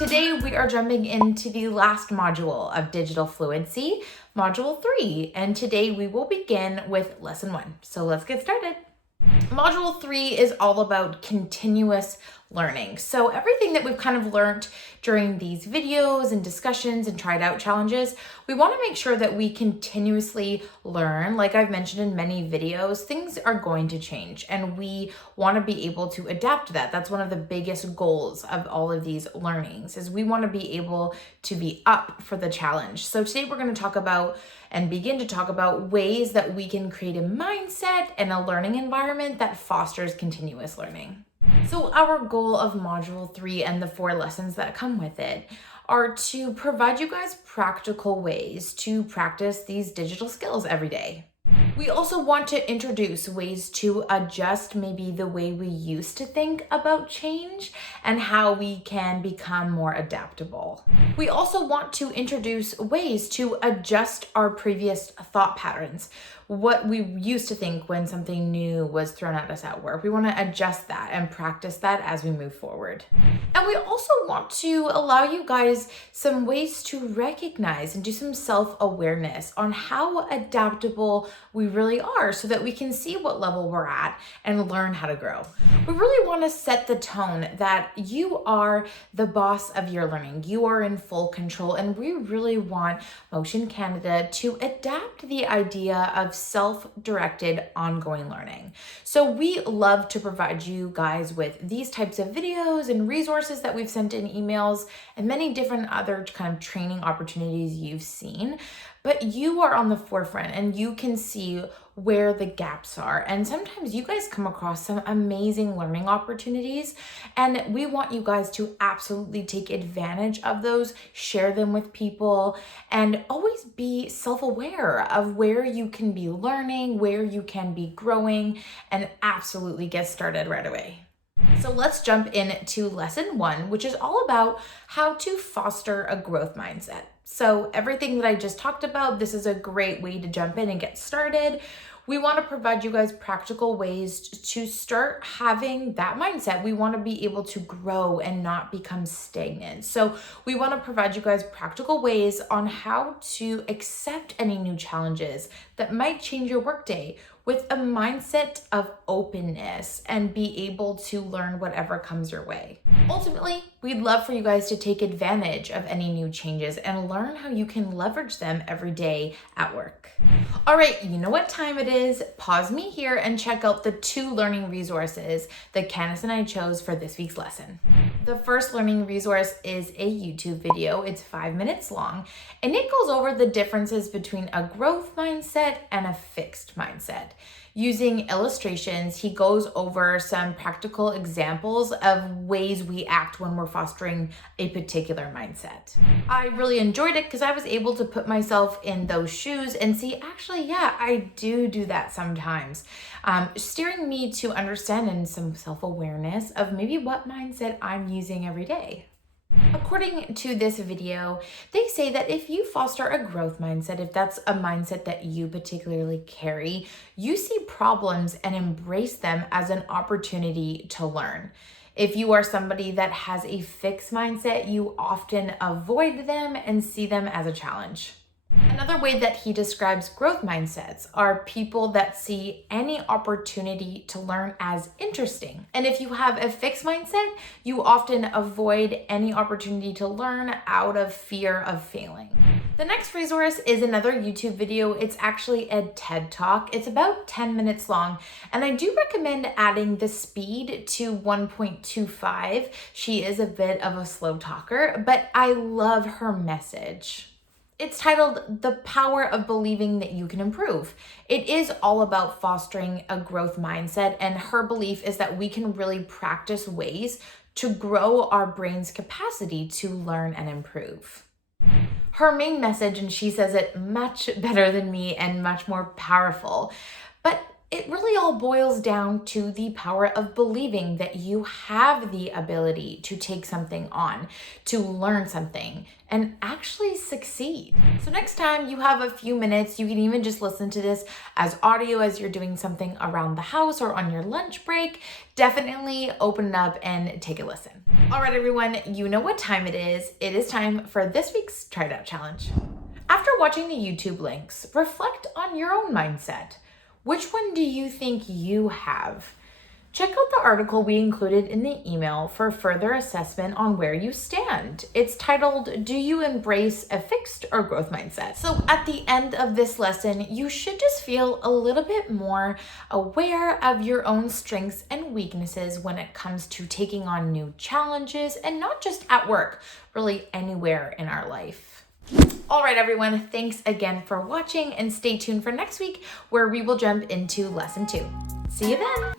Today we are jumping into the last module of Digital Fluency, Module 3, and today we will begin with Lesson 1. So let's get started. Module 3 is all about continuous learning. So everything that we've kind of learned during these videos and discussions and tried out challenges, we want to make sure that we continuously learn. Like I've mentioned in many videos, things are going to change and we want to be able to adapt to that. That's one of the biggest goals of all of these learnings is we want to be able to be up for the challenge. So today we're going to talk about and begin to talk about ways that we can create a mindset and a learning environment that fosters continuous learning. So our goal of Module 3 and the 4 lessons that come with it are to provide you guys practical ways to practice these digital skills every day. We also want to introduce ways to adjust maybe the way we used to think about change and how we can become more adaptable. We also want to introduce ways to adjust our previous thought patterns, what we used to think when something new was thrown at us at work. We want to adjust that and practice that as we move forward. And we also want to allow you guys some ways to recognize and do some self-awareness on how adaptable we really are so that we can see what level we're at and learn how to grow. We really want to set the tone that you are the boss of your learning. You are in full control, and we really want Motion Canada to adapt the idea of self-directed ongoing learning. So we love to provide you guys with these types of videos and resources that we've sent in emails and many different other kind of training opportunities you've seen. But you are on the forefront and you can see where the gaps are. And sometimes you guys come across some amazing learning opportunities, and we want you guys to absolutely take advantage of those, share them with people, and always be self-aware of where you can be learning, where you can be growing, and absolutely get started right away. So let's jump into Lesson 1, which is all about how to foster a growth mindset. So everything that I just talked about, this is a great way to jump in and get started. We want to provide you guys practical ways to start having that mindset. We want to be able to grow and not become stagnant. So we want to provide you guys practical ways on how to accept any new challenges that might change your workday with a mindset of openness and be able to learn whatever comes your way. Ultimately, we'd love for you guys to take advantage of any new changes and learn how you can leverage them every day at work. All right, you know what time it is. Pause me here and check out the 2 learning resources that Candice and I chose for this week's lesson. The first learning resource is a YouTube video. It's 5 minutes long, and it goes over the differences between a growth mindset and a fixed mindset. Using illustrations, he goes over some practical examples of ways we act when we're fostering a particular mindset. I really enjoyed it because I was able to put myself in those shoes and see, actually, yeah, I do that sometimes. Steering me to understand and some self-awareness of maybe what mindset I'm using every day. According to this video, they say that if you foster a growth mindset, if that's a mindset that you particularly carry, you see problems and embrace them as an opportunity to learn. If you are somebody that has a fixed mindset, you often avoid them and see them as a challenge. Another way that he describes growth mindsets are people that see any opportunity to learn as interesting. And if you have a fixed mindset, you often avoid any opportunity to learn out of fear of failing. The next resource is another YouTube video. It's actually a TED Talk. It's about 10 minutes long, and I do recommend adding the speed to 1.25. She is a bit of a slow talker, but I love her message. It's titled The Power of Believing That You Can Improve. It is all about fostering a growth mindset, and her belief is that we can really practice ways to grow our brain's capacity to learn and improve. Her main message, and she says it much better than me and much more powerful, but it really all boils down to the power of believing that you have the ability to take something on, to learn something, and actually succeed. So next time you have a few minutes, you can even just listen to this as audio as you're doing something around the house or on your lunch break. Definitely open it up and take a listen. All right, everyone, you know what time it is. It is time for this week's Try It Out Challenge. After watching the YouTube links, reflect on your own mindset. Which one do you think you have? Check out the article we included in the email for further assessment on where you stand. It's titled, Do You Embrace a Fixed or Growth Mindset? So at the end of this lesson, you should just feel a little bit more aware of your own strengths and weaknesses when it comes to taking on new challenges, and not just at work, really anywhere in our life. All right, everyone, thanks again for watching, and stay tuned for next week where we will jump into lesson 2. See you then.